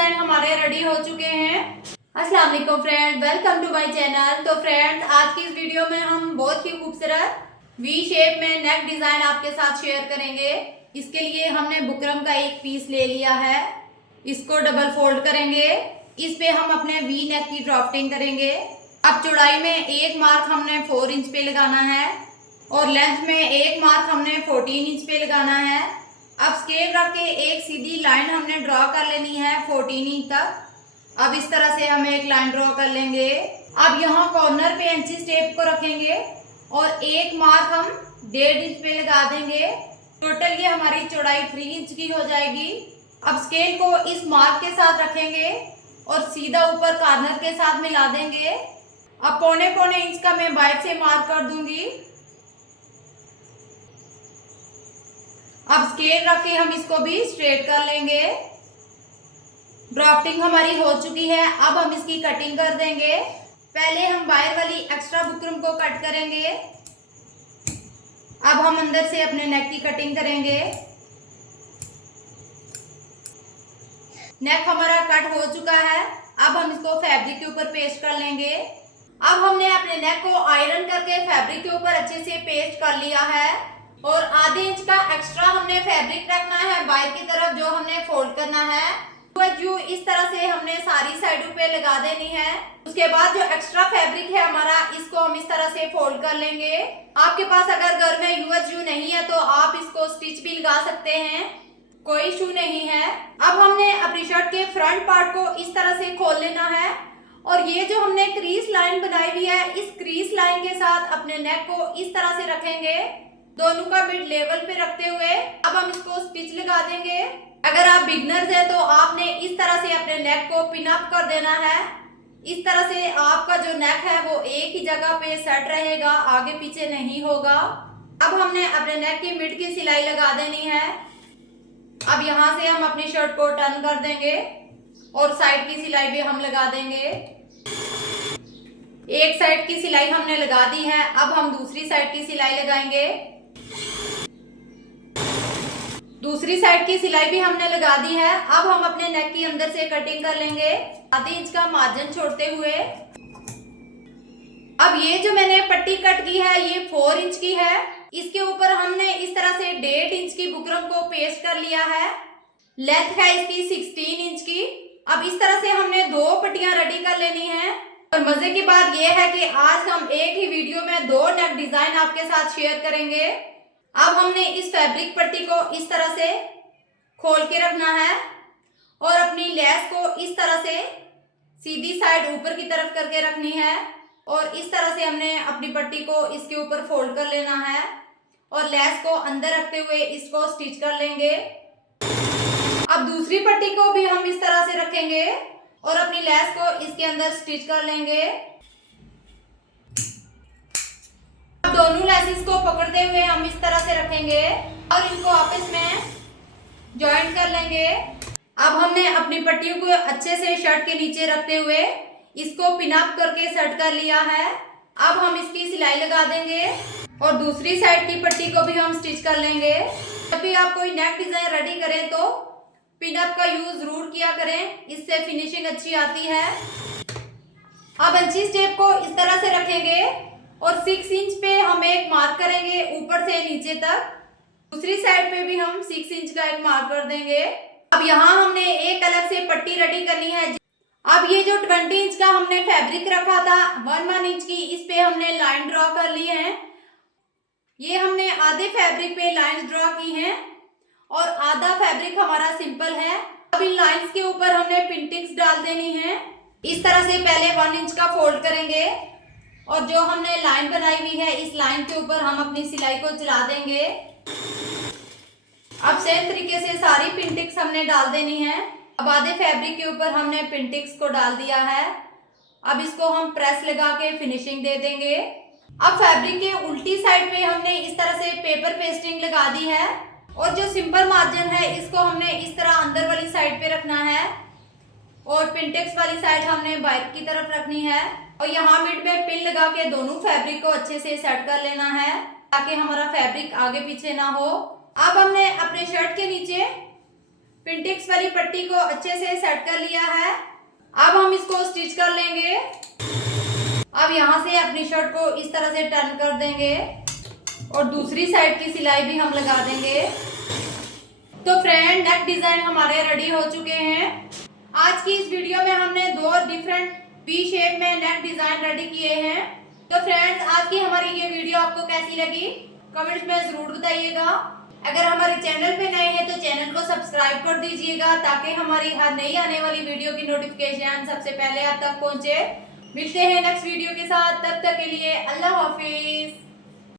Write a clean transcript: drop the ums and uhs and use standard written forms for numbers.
Design हमारे ready हो चुके हैं। अस्सलाम वालेकुम friend, welcome to my channel. तो फ्रेंड्स, आज की इस वीडियो में हम बहुत ही खूबसूरत वी शेप में नेक डिजाइन आपके साथ शेयर करेंगे। इसके लिए हमने बुकरम का एक पीस ले लिया है, इसको डबल फोल्ड करेंगे। इस पे हम अपने वी नेक की ड्राफ्टिंग करेंगे। अब चौड़ाई में एक मार्क हमने 4 इंच पे लगाना है और लेंथ में एक मार्क हमने 14 इंच पे लगाना है। अब स्केल रख के एक सीधी लाइन हमने ड्रॉ कर लेनी है 14 इंच तक। अब इस तरह से हम एक लाइन ड्रॉ कर लेंगे। अब यहाँ कॉर्नर पे इंची टेप को रखेंगे और एक मार्क हम 1.5 इंच पे लगा देंगे। टोटल ये हमारी चौड़ाई 3 इंच की हो जाएगी। अब स्केल को इस मार्क के साथ रखेंगे और सीधा ऊपर कॉर्नर के साथ मिला देंगे। अब पौने इंच का मैं बाहर से मार्क कर दूंगी। अब स्केल रख के हम इसको भी स्ट्रेट कर लेंगे। ड्राफ्टिंग हमारी हो चुकी है। अब हम इसकी कटिंग कर देंगे। पहले हम बाहर वाली एक्स्ट्रा बुकरम को कट करेंगे। अब हम अंदर से अपने नेक की कटिंग करेंगे। नेक हमारा कट हो चुका है। अब हम इसको फैब्रिक के ऊपर पेस्ट कर लेंगे। अब हमने अपने नेक को आयरन करके फैब्रिक के ऊपर अच्छे से पेस्ट कर लिया है और आधे इंच का एक्स्ट्रा हमने फैब्रिक रखना है बाहर की तरफ, जो हमने फोल्ड करना है। जो इस तरह से हमने सारी साइडों पे लगा देनी है। उसके बाद जो एक्स्ट्रा फैब्रिक है हमारा, इसको हम इस तरह से फोल्ड कर लेंगे। आपके पास अगर घर में यूएसयू नहीं है तो आप इसको स्टिच भी लगा सकते हैं, कोई इशू नहीं है। अब हमने अपनी शर्ट के फ्रंट पार्ट को इस तरह से खोल लेना है और ये जो हमने क्रीज लाइन बनाई हुई है, इस क्रीज लाइन के साथ अपने नेक को इस तरह से रखेंगे, दोनों का मिड लेवल पे रखते हुए। अब हम इसको स्टिच लगा देंगे। अगर आप बिगनर्स हैं तो आपने इस तरह से अपने नेक को पिन अप कर देना है। इस तरह से आपका जो नेक है वो एक ही जगह पे सेट रहेगा, आगे पीछे नहीं होगा। अब हमने अपने नेक की मिड की सिलाई लगा देनी है। अब यहाँ से हम अपनी शर्ट को टर्न कर देंगे और साइड की सिलाई भी हम लगा देंगे। एक साइड की सिलाई हमने लगा दी है। अब हम दूसरी साइड की सिलाई लगाएंगे। दूसरी साइड की सिलाई भी हमने लगा दी है। अब हम अपने नेक की अंदर से कटिंग कर लेंगे, आधे इंच का मार्जिन छोड़ते हुए। अब ये जो मैंने पट्टी कट की है ये 4 इंच की है। इसके ऊपर हमने इस तरह से 1.5 इंच की बुकरम को पेस्ट कर लिया है। लेंथ है इसकी 16 इंच की। अब इस तरह से हमने 2 पट्टियां रेडी कर लेनी है। और मजे की बात यह है कि आज हम एक ही वीडियो में 2 नेक डिजाइन आपके साथ शेयर करेंगे। अब हमने इस फैब्रिक पट्टी को इस तरह से खोल के रखना है और अपनी लेस को इस तरह से सीधी साइड ऊपर की तरफ करके रखनी है और इस तरह से हमने अपनी पट्टी को इसके ऊपर फोल्ड कर लेना है और लेस को अंदर रखते हुए इसको स्टिच कर लेंगे। अब दूसरी पट्टी को भी हम इस तरह से रखेंगे और अपनी लेस को इसके अंदर स्टिच कर लेंगे। अब दोनों लेसेस को पकड़ते हुए हम इस तरह से रखेंगे और इनको आपस में जॉइंट कर लेंगे। अब हमने अपनी पट्टियों को अच्छे से शर्ट के नीचे रखते हुए इसको पिन अप करके सेट कर लिया है। अब हम इसकी सिलाई लगा देंगे और दूसरी साइड की पट्टी को भी हम स्टिच कर लेंगे। जब भी आप कोई नेक डिजाइन रेडी करें तो पिन अप का यूज जरूर किया करें, इससे फिनिशिंग अच्छी आती है। अब इंची टेप को इस तरह से रखेंगे और 6 इंच पे हम एक मार्क करेंगे ऊपर से नीचे तक। दूसरी साइड पे भी हम 6 इंच का एक मार्क कर देंगे। अब यहाँ हमने एक अलग से पट्टी रेडी करनी है। अब ये जो 20 इंच का हमने फैब्रिक रखा था 1 इंच की, इस पे हमने लाइन ड्रॉ कर ली है। ये हमने आधे फैब्रिक पे लाइन ड्रॉ की हैं और आधा फैब्रिक हमारा सिंपल है। अब इन लाइंस के ऊपर हमने पिन टिक्स डाल देनी है। इस तरह से पहले 1 इंच का फोल्ड करेंगे और जो हमने लाइन बनाई हुई है इस लाइन के ऊपर हम अपनी सिलाई को चला देंगे। अब सेम तरीके से सारी पिन टिक्स हमने डाल देनी है। अब आधे फैब्रिक के ऊपर हमने पिन टिक्स को डाल दिया है। अब इसको हम प्रेस लगा के फिनिशिंग दे देंगे। अब फैब्रिक के उल्टी साइड पे हमने इस तरह से पेपर पेस्टिंग लगा दी है और जो सिंपल मार्जिन है इसको हमने इस तरह अंदर वाली साइड पे रखना है और पिन टिक्स वाली साइड हमने बाहर की तरफ रखनी है और यहाँ मिड में पिन लगा के दोनों फैब्रिक को अच्छे से सेट कर लेना है ताकि हमारा फैब्रिक आगे पीछे ना हो। अब हमने अपने शर्ट के नीचे पिंटेक्स वाली पट्टी को अच्छे से सेट कर लिया है। अब हम इसको स्टिच कर लेंगे। अब यहाँ से अपनी शर्ट को इस तरह से टर्न कर देंगे और दूसरी साइड की सिलाई भी हम लगा देंगे। तो फ्रेंड, नेक डिजाइन हमारे रेडी हो चुके हैं। आज की इस वीडियो में हमने 2 डिफरेंट वी शेप में नेक डिजाइन रेडी किए हैं। तो फ्रेंड्स, आज की हमारी ये वीडियो आपको कैसी लगी कमेंट्स में जरूर बताइएगा। अगर हमारे चैनल पे नए हैं तो चैनल को सब्सक्राइब कर दीजिएगा ताकि हमारी हर नई आने वाली वीडियो की नोटिफिकेशन सबसे पहले आप तक पहुंचे। मिलते हैं नेक्स्ट वीडियो के साथ, तब तक के लिए अल्लाह हाफिज।